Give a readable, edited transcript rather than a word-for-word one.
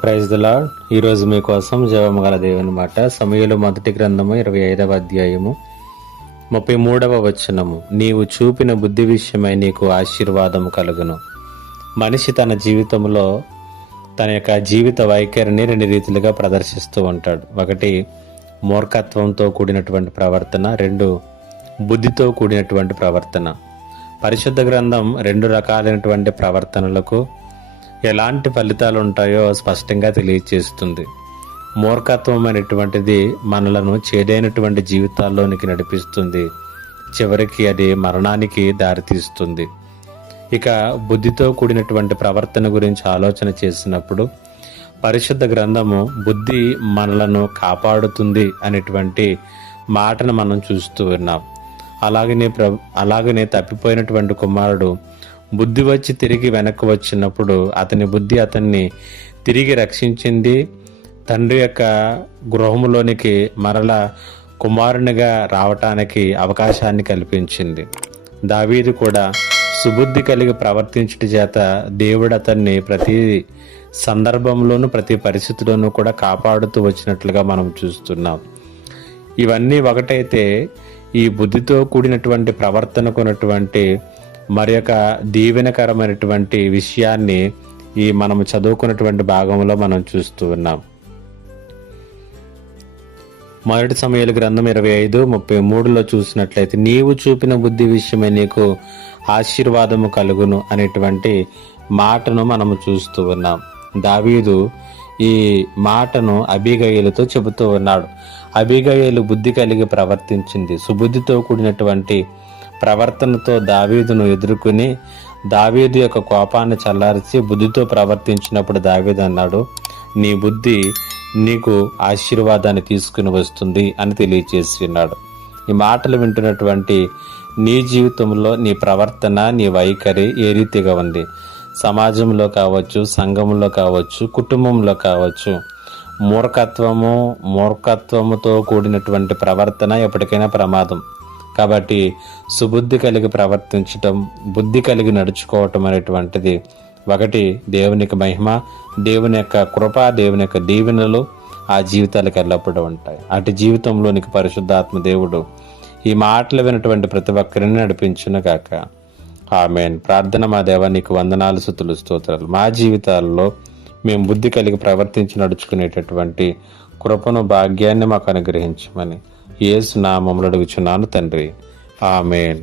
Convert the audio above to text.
Praise the lord. ఈరోజు మీకోసం జీవము గల దేవుని మాట. సమూయేలు మొదటి గ్రంథము 25వ అధ్యాయము 33వ వచనము. నీవు చూపిన బుద్ధి విషయమై నీకు ఆశీర్వాదము కలుగును. మనిషి తన జీవితంలో తన యొక్క జీవిత వైఖరిని రెండు రీతిలుగా ప్రదర్శిస్తూ ఉంటాడు. ఒకటి మూర్ఖత్వంతో కూడినటువంటి ప్రవర్తన, రెండు బుద్ధితో కూడినటువంటి ప్రవర్తన. పరిశుద్ధ గ్రంథం రెండు రకాలైనటువంటి ప్రవర్తనలకు ఎలాంటి ఫలితాలు ఉంటాయో స్పష్టంగా తెలియజేస్తుంది. మూర్ఖత్వం అనేటువంటిది మనలను చేదైనటువంటి జీవితాల్లోనికి నడిపిస్తుంది, చివరికి అది మరణానికి దారితీస్తుంది. ఇక బుద్ధితో కూడినటువంటి ప్రవర్తన గురించి ఆలోచన చేసినప్పుడు పరిశుద్ధ గ్రంథము బుద్ధి మనలను కాపాడుతుంది అనేటువంటి మాటను మనం చూస్తూ ఉన్నాం. అలాగనే తప్పిపోయినటువంటి కుమారుడు బుద్ధి వచ్చి తిరిగి వెనక్కి వచ్చినప్పుడు అతని బుద్ధి అతన్ని తిరిగి రక్షించింది. తండ్రి యొక్క గృహములోనికి మరల కుమారునిగా రావటానికి అవకాశాన్ని కల్పించింది. దావీదు కూడా సుబుద్ధి కలిగి ప్రవర్తించుట చేత దేవుడు అతన్ని ప్రతి సందర్భంలోనూ ప్రతి పరిస్థితిలోనూ కూడా కాపాడుతూ వచ్చినట్లుగా మనం చూస్తున్నాం. ఇవన్నీ ఒకటైతే ఈ బుద్ధితో కూడినటువంటి ప్రవర్తనకు ఉన్నటువంటి మరి యొక్క దీవెనకరమైనటువంటి విషయాన్ని ఈ మనము చదువుకున్నటువంటి భాగంలో మనం చూస్తూ ఉన్నాం. మొదటి సమూయేలు గ్రంథం 25:33 చూసినట్లయితే నీవు చూపిన బుద్ధి విషయమై నీకు ఆశీర్వాదము కలుగును అనేటువంటి మాటను మనము చూస్తూ ఉన్నాం. దావీదు ఈ మాటను అబీగయీలుతో చెబుతూ ఉన్నాడు. అబీగయీలు బుద్ధి కలిగి ప్రవర్తించింది. సుబుద్ధితో కూడినటువంటి ప్రవర్తనతో దావీదును ఎదుర్కొని దావీదు యొక్క కోపాన్ని చల్లార్చి బుద్ధితో ప్రవర్తించినప్పుడు దావీదు అన్నాడు, నీ బుద్ధి నీకు ఆశీర్వాదాన్ని తీసుకుని వస్తుంది అని తెలియజేసి ఉన్నాడు. ఈ మాటలు వింటున్నటువంటి నీ జీవితంలో నీ ప్రవర్తన, నీ వైఖరి ఏ రీతిగా ఉంది? సమాజంలో కావచ్చు, సంఘంలో కావచ్చు, కుటుంబంలో కావచ్చు, మూర్ఖత్వముతో కూడినటువంటి ప్రవర్తన ఎప్పటికైనా ప్రమాదం. కాబట్టి సుబుద్ధి కలిగి ప్రవర్తించటం, బుద్ధి కలిగి నడుచుకోవటం అనేటువంటిది ఒకటి దేవునికి మహిమ, దేవుని యొక్క కృప, దేవుని యొక్క దీవెనలు ఆ జీవితాలకు ఎల్లప్పుడూ ఉంటాయి. అటు జీవితంలోనికి పరిశుద్ధాత్మ దేవుడు ఈ మాటలు వినటువంటి ప్రతి ఒక్కరిని నడిపించును గాక. ఆమేన్. ప్రార్థన. మా దేవా, నీకు వందనాలు, స్తుతులు, స్తోత్రాలు. మా జీవితాల్లో మేము బుద్ధి కలిగి ప్రవర్తించి నడుచుకునేటటువంటి కృపను, భాగ్యాన్ని మాకు అనుగ్రహించమని యేసు నామములో అడుగుచున్నాను తండ్రి. ఆమేన్.